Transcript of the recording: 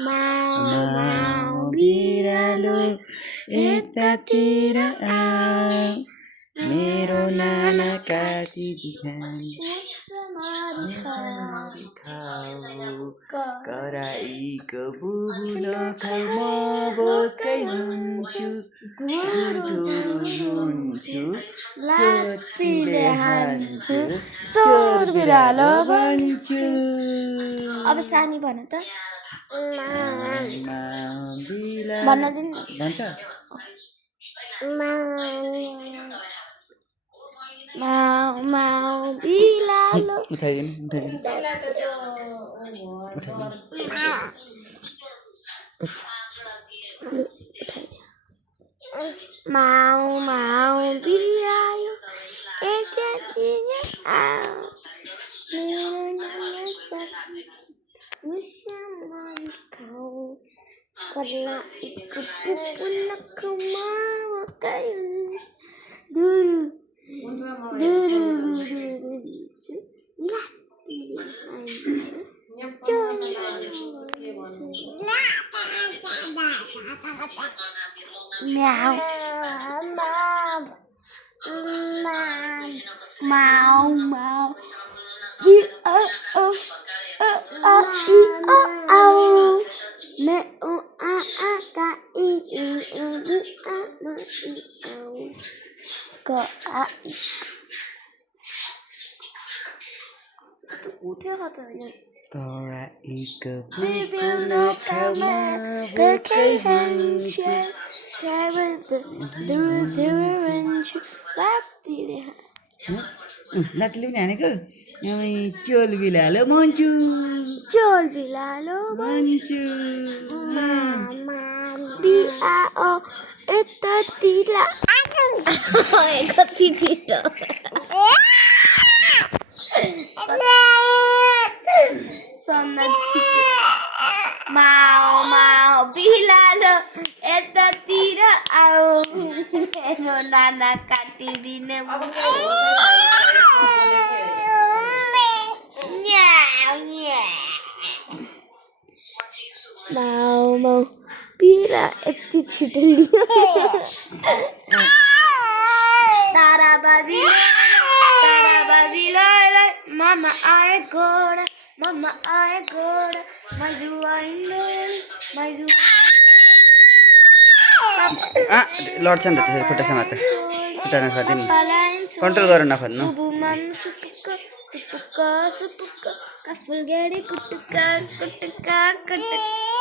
माउ माउ बिरालो यतातिर आऊ मेरो नाना काटी खाऊ कराईको बुबुलो खाऊ म बोकै हुन्छु धुरधुरु हुन्छु चोटीले हान्छु चोर बिरालो भन्छु। अब सानी भन त भन्न दिनु भन्छ माउ माउ बिरालो उठाइदिनु माउ माउ बिरालो यतातिर आऊ मेरो नाना काटी मुसम्म खाऊ कराईको बुबुलो खाऊ म बोकै हुन्छु Mau mau i o o a i o au me o a ka i u u a ma i au ko a i tu uthega ta ya कराईको बुबुलो खाऊ म बोकै हुन्छु लात्तीले पनि हानेको चोल बिरालो भन्छु चोल बिरालो भन्छु बिआओ यतातिर कतितिर माउ माउ बिरालो यतातिर आऊ मेरो नाना काटिदिने माउ माउ बिरा यति छिटो तारा बाजी मामा आए घोडा माइजू लड्छ नि त त्यसरी खुट्टा समात्दा खुट्टा नखादिनु कन्ट्रोल गरेर नखोज्नु सुपुक्क काफुलगेडी कुटुक्का